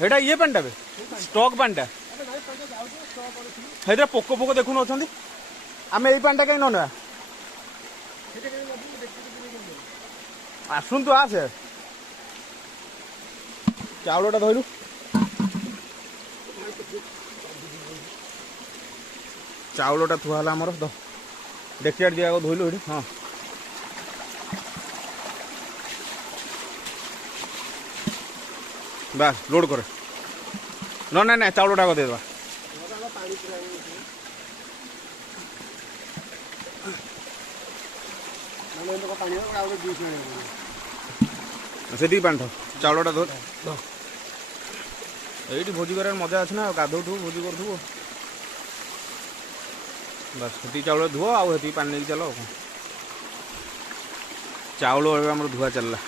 हेटा ये पानी बे स्टॉक पानी हेटा पोक फोक देखुन अच्छा आम यही पानी कहीं ना आसतु आसे चाउलटा धरलु चाउलटा थुआला आमर डेक्चिया दिया धोइलु हाँ बस लोड कर ना ना ना चाउलटा दे देवा से पानी चाउलटा धो ये भोजी कर मजा अच्छे ना गाधोथु भोजी करू बस से चाउल धुआ आती पानी नहीं चल चाउल आम धुआ चलला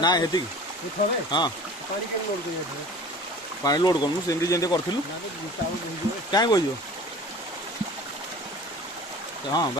ना हेती हाँ पानी लोड करूँ सेमती जमी करूँ क्या बोल हाँ